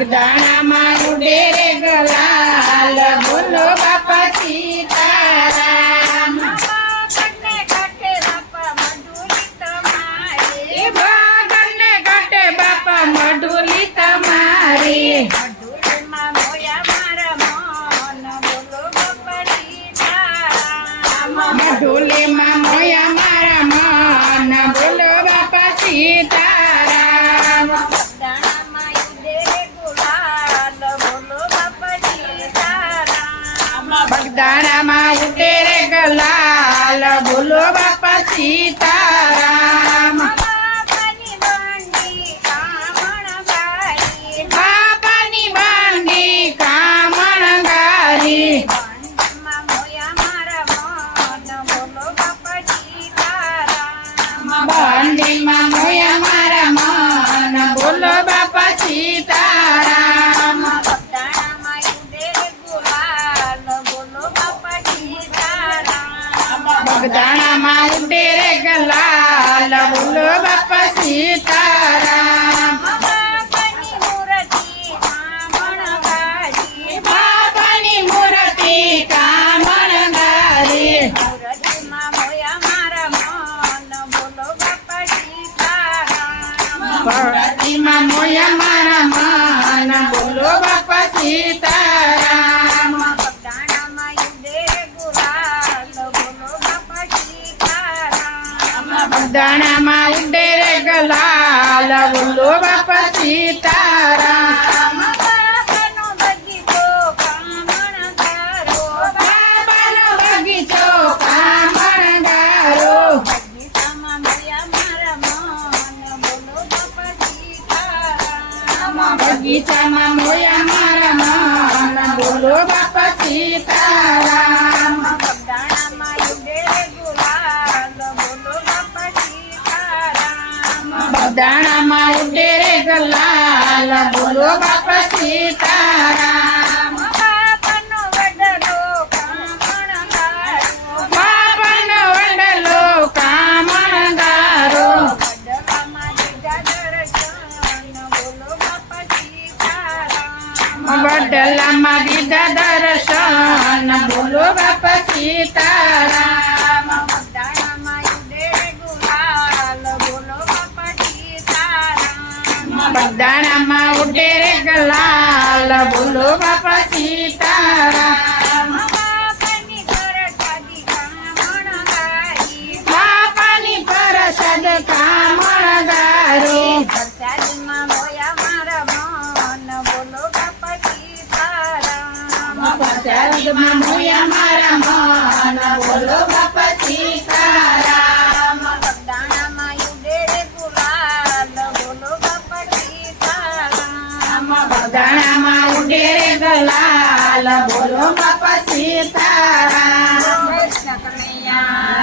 બગદાણામાં ઉડે રે ગલાલ બોલો બાપા સીતારામ બાગને કાંઠે બાપા મઢુલી તમારી બાગને કાંઠે બાપા મઢુલી તમારી મઢુલીમાં મોયા મારા મન બોલો બાપા સીતારામ મઢુલીમાં મોયા મારા મન બોલો બાપા સીતારામ બગદાણામાં ઉડે રે ગુલાલ બોલો બાપા સીતારામ બગદાણામાં ઉડે રે ગલાલ બોલો બાપા સીતારામ બાપાની બંડી કામણગારી બાપાની બાંડી કામણગારી બંડીમાં મોયા મારા મન બોલો બાપા સીતારામ બાંડીમાં મોયા મારા મન બોલો બાપા સીતારામ બગદાણામાં ઉડે રે ગુલાલ બોલો બાપા સીતારામ બગદાણામાં ઉડે રે ગલાલ બોલો બાપા સીતારામ બાપાની મૂર્તિ કામણગારી બાપાની મૂર્તિ કામણગારી મૂર્તિમાં મોયા મારા મન બોલો બાપા સીતારામ મૂર્તિમાં મોયા મારા મન બોલો બાપા સીતારામ બગદાણામાં ઉડે રે ગુલાલ બોલો બાપા સીતારામ બગદાણામાં ઉડે રે ગલાલ બોલો બાપા સીતારામ બાપાનો બગીચો કામણગારો બાબાનો બગીચો કામણગારો બગીચામાં મોયા મારા મન બોલો બાપા સીતારામ બગીચામાં મોયા મારા મન બોલો બાપા સીતારામ બગદાણામાં ઉડે રે ગુલાલ બોલો બાપા સીતારામ બગદાણામાં ઉડે રે ગલાલ બોલો બાપા સીતારામ બાપાનો વડલો કામણગારો બાપાનો વડલો કામણગારો વડલામાં દીધા દર્શન બોલો બાપા સીતારામ વડલામાં દીધા દર્શન બોલો બાપા સીતારામ બગદાણામાં ઉડે રે ગુલાલ બોલો બાપા સીતારામ બગદાણામાં ઉડે રે ગલાલ બોલો બાપા સીતારામ બાપાની પરસાદી કામણગારી બાપાની પ્રસાદ કામણગારો પ્રસાદીમાં મોયા મારા મન બોલો બાપા સીતારામ પ્રસાદમાં મોયા મારા મન બોલો બાપા સીતારામ બગદાણામાં ઉડે રે ગુલાલ બોલો બાપા સીતારામ બગદાણામાં ઉડે રે ગલાલ બોલો બાપા સીતારામ કૃષ્ણ કનૈયા